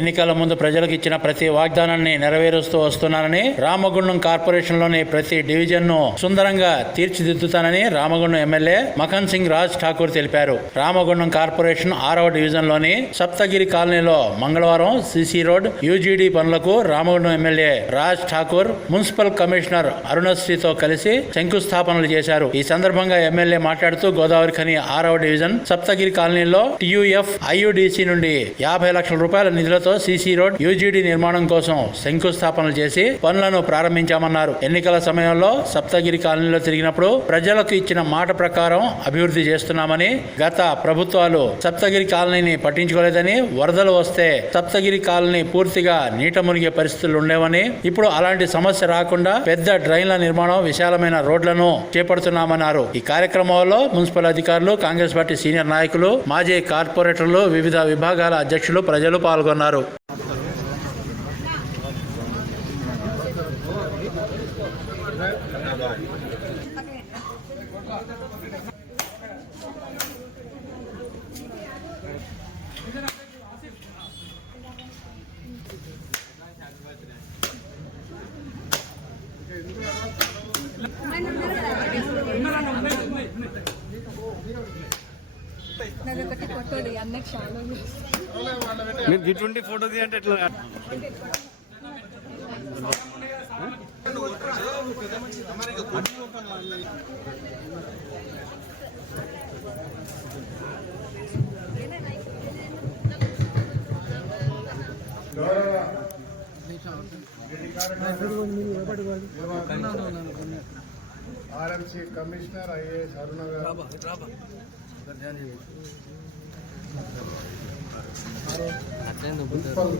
ఎన్నికల ముందు ప్రజలకు ఇచ్చిన ప్రతి వాగ్దానాన్ని నెరవేరుస్తూ వస్తున్నానని రామగుండం కార్పొరేషన్లోని ప్రతి డివిజన్ను సుందరంగా తీర్చిదిద్దుతానని రామగుండం ఎమ్మెల్యే మఖన్ సింగ్ రాజ్ ఠాకూర్ తెలిపారు. రామగుండం కార్పొరేషన్ ఆరవ డివిజన్లోని సప్తగిరి కాలనీలో మంగళవారం సిసి రోడ్ యూజీడీ పనులకు Ramagundam MLA Raj Thakur municipal commissioner అరుణశ్రీతో కలిసి శంకుస్థాపనలు చేశారు. ఈ సందర్భంగా ఎమ్మెల్యే మాట్లాడుతూ గోదావరి ఖని ఆరవ డివిజన్ సప్తగిరి కాలనీలో టియుఎఫ్ ఐయుడిసి నుండి యాభై లక్షల రూపాయల నిధులతో సిసి రోడ్ యూజీడీ నిర్మాణం కోసం శంకుస్థాపనలు చేసి పనులను ప్రారంభించామన్నారు. ఎన్నికల సమయంలో సప్తగిరి కాలనీలో తిరిగినప్పుడు ప్రజలకు ఇచ్చిన మాట ప్రకారం అభివృద్ధి చేస్తున్నామని గత ప్రభుత్వాలు సప్తగిరి కాలనీని పట్టించుకోలేదని వరదలు వస్తే సప్తగిరి కాలనీ పూర్తిగా నీట మునిగే పరిస్థితులు ఉండేవని ఇప్పుడు అలాంటి సమస్య రాకుండా పెద్ద డ్రైన్ల నిర్మాణం విశాలమైన రోడ్లను చేపడుతున్నామన్నారు. ఈ కార్యక్రమంలో మున్సిపల్ అధికారులు కాంగ్రెస్ పార్టీ సీనియర్ నాయకులు మాజీ కార్పొరేటర్లు వివిధ విభాగాల అధ్యక్షులు ప్రజలు పాల్గొన్నారు. నాకు ఒకటి కొట్టదు అన్నకి చాలా మీరు గిటువంటి ఫోటో తీయంటే ఎట్లా? ఆర్ఎంసీ కమిషనర్ ఐఏఎస్ అరుణ గారు. మున్సిపల్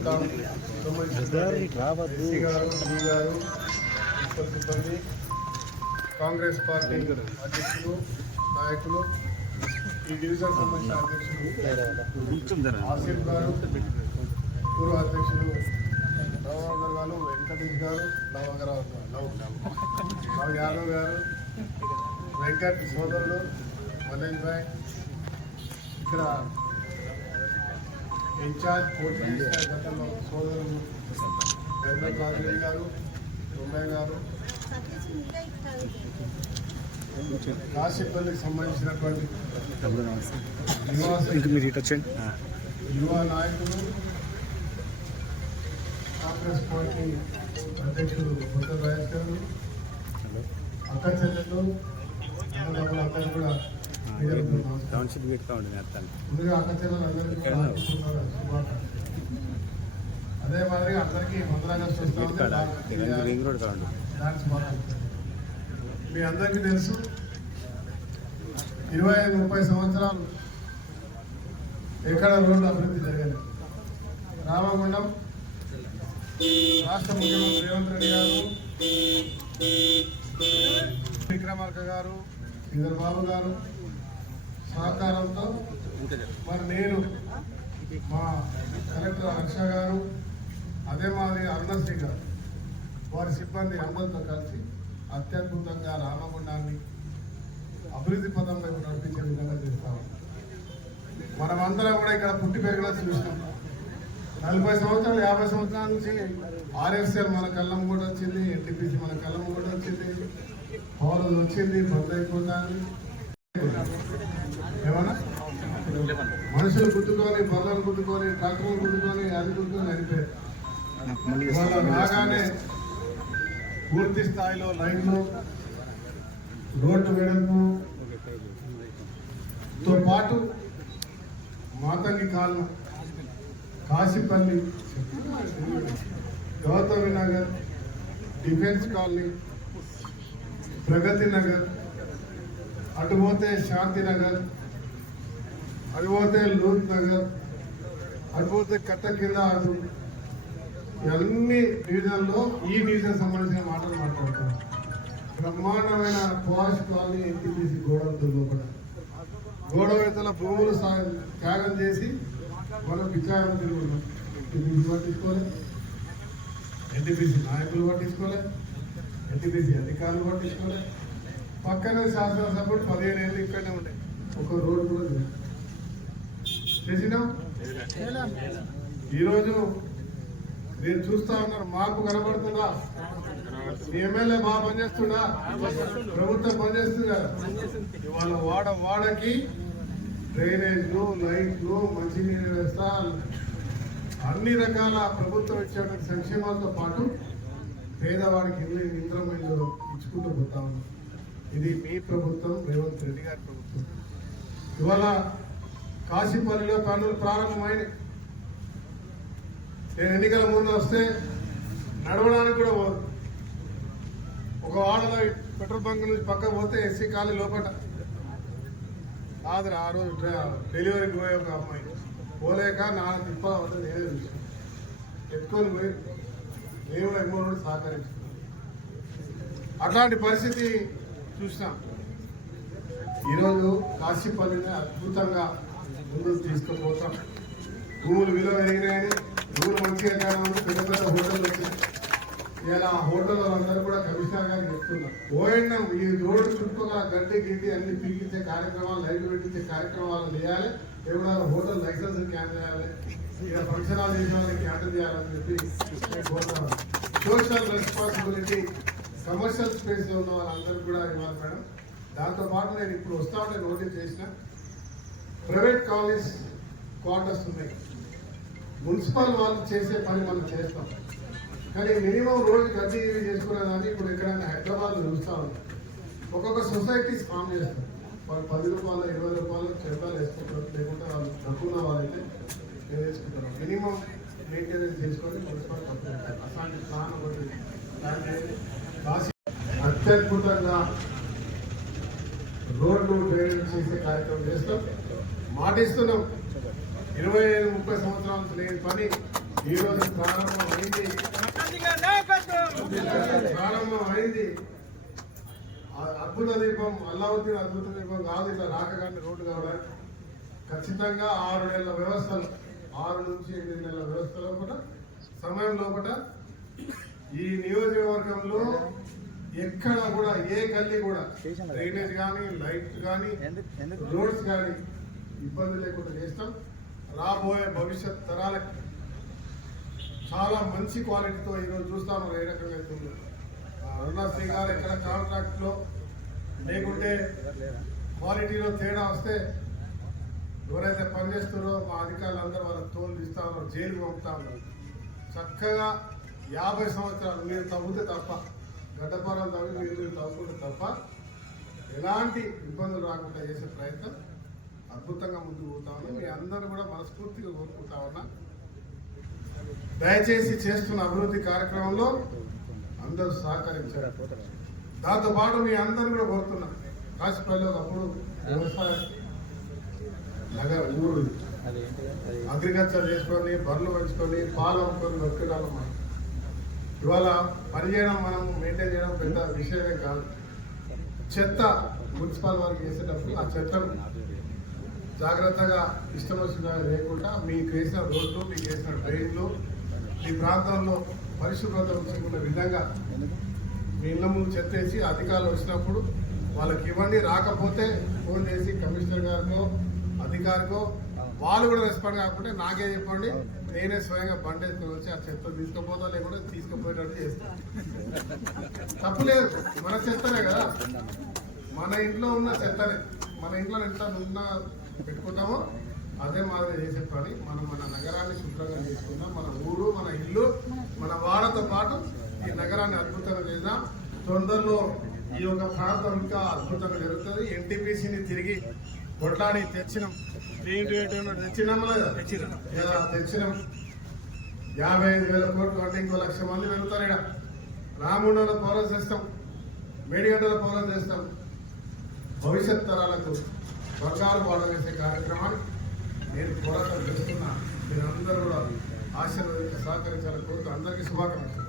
సిబ్బంది కాంగ్రెస్ పార్టీ అధ్యక్షులు నాయకులు ఈ డివిజన్ సంబంధించిన అధ్యక్షులు ఆసిఫ్ గారు పూర్వ అధ్యక్షులు నవాగర్ గారు వెంకటేష్ గారు నవగరావు నవ్ నవ్ యాదవ్ గారు వెంకట్ సోదరుడు మనోజ్ భాయ్ ఇక్కడ ఇన్ఛార్జ్ పోటీ గతంలో సోదరులు రాజు గారు రుమయ్య గారు. కాశీపల్లికి సంబంధించినటువంటి యువ నాయకులు కాంగ్రెస్ పార్టీ అధ్యక్షుడు రాజేష్ గారు అక్క చెల్లెళ్ళు అన్నదమ్ములు అందరూ కూడా ప్రజలకు నమస్కారం. టౌన్షిప్ పెడతా ఉండే అర్థాలు. అదే మాదిరిగా అందరికీ తెలంగాణ రింగ్ రోడ్ కావండి. మీ అందరికీ తెలుసు ఇరవై ఐదు ముప్పై సంవత్సరాలు ఎక్కడ రోడ్డు అభివృద్ధి జరిగింది. రామగుండం రాష్ట్ర ముఖ్యమంత్రి రేవంత్ రెడ్డి గారు విక్రమార్క గారు శ్రీధర్ బాబు గారు సహకారంతో మరి నేను మా కలెక్టర్ హర్ష గారు అదే మాది అరుణశ్రీ గారు వారి సిబ్బంది అందరితో కలిసి అత్యద్భుతంగా రామగుండాన్ని అభివృద్ధి పదంలో నడిపించే విధంగా చేస్తాం మనమందరం కూడా ఇక్కడ పుట్టి పెరగడం చూసినాం. నలభై సంవత్సరాలు యాభై సంవత్సరాల నుంచి ఆర్ఎస్ఎల్ మన కళ్ళం కూడా వచ్చింది ఎన్టీపీసీ మన కళ్ళం కూడా వచ్చింది పౌరులు వచ్చింది బంద్ అయిపోతుంది. మనుషులు గుద్దుకొని బర్రెలు గుద్దుకొని ట్రాక్టర్లు గుద్దుకొని అది ఇవాళ రాగానే పూర్తి స్థాయిలో లైన్లు రోడ్డు వెడల్పు తో పాటు మాతంగి కాలం కాశీపల్లి గౌతమి నగర్ డిఫెన్స్ కాలనీ ప్రగతి నగర్ అటు పోతే అది పోతే లూత్ నగర్ అది పోతే కట్ట కింద అటు ఇవన్నీ డివిజన్లో ఈ డివిజన్ సంబంధించిన మాటలు మాట్లాడారు బ్రహ్మాండమైన పాష్ కాలనీ ఎన్టీపీసీ గోడలతో లోపల. గోడ భూములు త్యాగం చేసి మనం విచారణ తిరుగుతున్నాం ఎన్టీపీసీ పట్టించుకోలే. ఎన్టీపీసీ నాయకులు పట్టించుకోలే. ఎన్టీపీసీ అధికారులు పట్టించుకోలే. పక్కనే శాసనసభ్యుడు పదిహేను ఏళ్ళు ఇక్కడనే ఉండే. ఒక రోడ్డు కూడా చేసినాం ఈరోజు నేను చూస్తా ఉన్నారు మాకు కనబడుతుందా? మీ ఎమ్మెల్యే బాగా పనిచేస్తుందా ప్రభుత్వం పనిచేస్తుందా ఇవాళ వాడ వాడకి డ్రైనేజ్లు లైట్లు మంచినీరు వ్యవస్థ అన్ని రకాల ప్రభుత్వం ఇచ్చేటువంటి సంక్షేమాలతో పాటు పేదవాడికి ఇల్లు ఇంద్రం ఇల్లు ఇచ్చుకుంటూ పోతా ఉన్నాం. ఇది మీ ప్రభుత్వం రేవంత్ రెడ్డి గారి ప్రభుత్వం. ఇవాళ కాశీపల్లిలో పనులు ప్రారంభమైనవి నేను ఎన్నికల ముందు వస్తే నడవడానికి కూడా పోదు. ఒక వాడలో పెట్రోల్ బంక్ నుంచి పక్క పోతే ఎస్సీ కాలనీ లోపల కాదురా ఆ రోజు డ్ర- డెలివరీకి పోయే ఒక అమ్మాయి. పోలేక నాన్న తిప్ప అవుతుంది నేనే చూసాను ఎత్తుకొని పోయి నేను కూడా ఎన్నో రోజులు సహకరించాను అట్లాంటి పరిస్థితి చూసినాం. ఈరోజు కాశీపల్లిని అద్భుతంగా ముందుకు తీసుకుపోతాం. భూములు విలువ పెరిగినాయని భూములు మంచిగా కావాలి పెద్ద పెద్ద హోటళ్ళు వచ్చాయి. ఇలా ఆ హోటల్ అందరూ కూడా కమిషనర్ గారు చెప్తున్నారు ఓఎన్ఎం ఈ రోడ్డు చుట్టుపక్కల గడ్డి గిడ్డి అన్ని పీకించే కార్యక్రమాలు లైట్ పెట్టించే కార్యక్రమాలు చేయాలి. ఎవరైనా హోటల్ లైసెన్స్ క్యాన్ చేయాలి. ఇలా ఫంక్షన్ హాల్ చేసిన వాళ్ళకి క్యాన్సిల్ చేయాలని చెప్పి సోషల్ రెస్పాన్సిబిలిటీ కమర్షియల్ స్పేస్లో ఉన్న వాళ్ళందరూ కూడా ఇవ్వాలి మేడం. దాంతో పాటు నేను ఇప్పుడు వస్తా ఉంటే నోటీస్ చేసిన ప్రైవేట్ కాలేజ్ క్వార్టర్స్ ఉన్నాయి. మున్సిపల్ వాళ్ళు చేసే పని మనం చేస్తాం. కానీ మినిమం రోజు గడ్డి ఇవి చేసుకునేదాన్ని ఇప్పుడు ఎక్కడైనా హైదరాబాద్ చూస్తా ఒక్కొక్క సొసైటీస్ ఫామ్ చేస్తారు. వాళ్ళు పది రూపాయలు ఇరవై రూపాయలు చెట్టాలు వేసుకుంటారు. లేకుంటే వాళ్ళు డబ్బున్న వాళ్ళైతే వేసుకుంటారు మినిమం మెయింటెనెన్స్ చేసుకొని మున్సిపల్ తప్పుకుంటారు అట్లాంటి ప్లాన్ ఒకటి ప్లాన్ అత్యద్భుతంగా రోడ్లు డ్రైనేజ్ చేసే కార్యక్రమం చేస్తాం. మాటిస్తున్నాం. ఇరవై ఐదు ముప్పై సంవత్సరాల లేని పని ఈ రోజు ప్రారంభం అయింది. ప్రారంభం అయింది. ఆ అద్భుత దీపం అల్లావుద్దీన్ అద్భుత దీపం కాదు ఇట్లా రాకగానే రోడ్డు కావడానికి ఖచ్చితంగా ఆరు నెలల వ్యవస్థలు ఆరు నుంచి ఎనిమిది నెలల వ్యవస్థలో కూడా సమయం లోపల ఈ నియోజకవర్గంలో ఎక్కడ కూడా ఏ గల్లీ కూడా డ్రైనేజ్ కానీ లైట్ కానీ రోడ్స్ కానీ ఇబ్బంది లేకుండా చేస్తాం. రాబోయే భవిష్యత్ తరాలకి చాలా మంచి క్వాలిటీతో ఈరోజు చూస్తాను. ఏ రకంగా అయితే ఉందో. ఆ, అరుణాశ్రీ గారు ఎక్కడ కాంట్రాక్ట్లో లేకుంటే క్వాలిటీలో తేడా వస్తే ఎవరైతే పనిచేస్తారో మా అధికారులు అందరూ వాళ్ళకి తోలు తీస్తా ఉన్నారు జైలుకి పంపుతా ఉన్నారు చక్కగా యాభై సంవత్సరాలు మీరు తవ్వుతే తప్ప గడ్డపారం తవ్వి మీరు మీరు తవ్వుకుంటే తప్ప ఎలాంటి ఇబ్బందులు రాకుండా చేసే ప్రయత్నం అద్భుతంగా ముందుకు పోతా ఉన్నా. మీ అందరూ కూడా మనస్ఫూర్తిగా కోరుకుంటా ఉన్నా. దయచేసి చేస్తున్న అభివృద్ధి కార్యక్రమంలో అందరూ సహకరించారు దాంతో పాటు మీ అందరూ కూడా కోరుతున్నా. కాశీపల్లి ఒకప్పుడు వ్యవసాయ నగర ఊరు అగ్రికల్చర్ చేసుకొని బర్రెలు పెంచుకొని పాలు అమ్ముకొని బతికేవాళ్ళం మనం. ఇవాళ పని చేయడం మనం మెయింటైన్ చేయడం పెద్ద విషయమే కాదు. చెత్త మున్సిపల్ వారికి చేసేటప్పుడు ఆ చెత్తను జాగ్రత్తగా ఇష్టం వచ్చిన లేకుండా మీకు వేసిన రోడ్లు మీకు వేసిన డ్రైన్లు మీ ప్రాంతంలో పరిశుభ్రత ఉంచుకున్న విధంగా మీ ఇళ్ళ ముందు చెత్త వేసి అధికారులు వచ్చినప్పుడు వాళ్ళకి ఇవ్వండి రాకపోతే ఫోన్ చేసి కమిషనర్ గారికో అధికారికో వాళ్ళు కూడా రెస్పాండ్ కాకపోతే నాకే చెప్పండి నేనే స్వయంగా బండి వేసుకొని వచ్చి ఆ చెత్త తీసుకుపోతా లేకుండా తీసుకుపోయేటట్టు చేస్తాను తప్పులేదు మన చెత్తనే కదా. మన ఇంట్లో ఉన్న చెత్తనే. మన ఇంట్లో ఎంత ఉన్న పెట్టుకుంటామో అదే మాదిరి చేసే పని. మనం మన నగరాన్ని శుభ్రంగా చేసుకుందాం. మన ఊరు మన ఇల్లు మన వాడతో పాటు ఈ నగరాన్ని అద్భుతంగా చేద్దాం. తొందరలో ఈ యొక్క ప్రాంతం ఇంకా అద్భుతంగా జరుగుతుంది. ఎన్టీపీసీని తిరిగి కొట్లాడి తెచ్చినాం. లేదా? తెచ్చినాం. తెచ్చినాం. యాభై ఐదు వేల కోట్లు అంటే ఇంకో లక్ష మంది వెళ్తారు ఇక్కడ. రాముండలో పౌరం చేస్తాం. మేడిగడ్డలో పౌరం చేస్తాం. భవిష్యత్ తరాలకు బంగారు బాట వేసే కార్యక్రమాన్ని నేను పోరాటం చేస్తున్నా. మీరందరూ కూడా ఆశీర్వదించి సహకరించాలని కోరుతూ అందరికీ శుభాకాంక్షలు.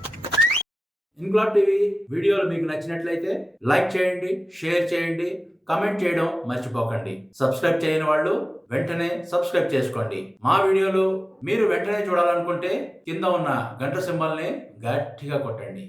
ఇన్క్లాబ్ టీవీ వీడియోలు మీకు నచ్చినట్లయితే లైక్ చేయండి షేర్ చేయండి కమెంట్ చేయడం మర్చిపోకండి. సబ్స్క్రైబ్ చేయని వాళ్ళు వెంటనే సబ్స్క్రైబ్ చేసుకోండి. మా వీడియోలు మీరు వెంటనే చూడాలనుకుంటే కింద ఉన్న గంట సింబల్ని గట్టిగా కొట్టండి.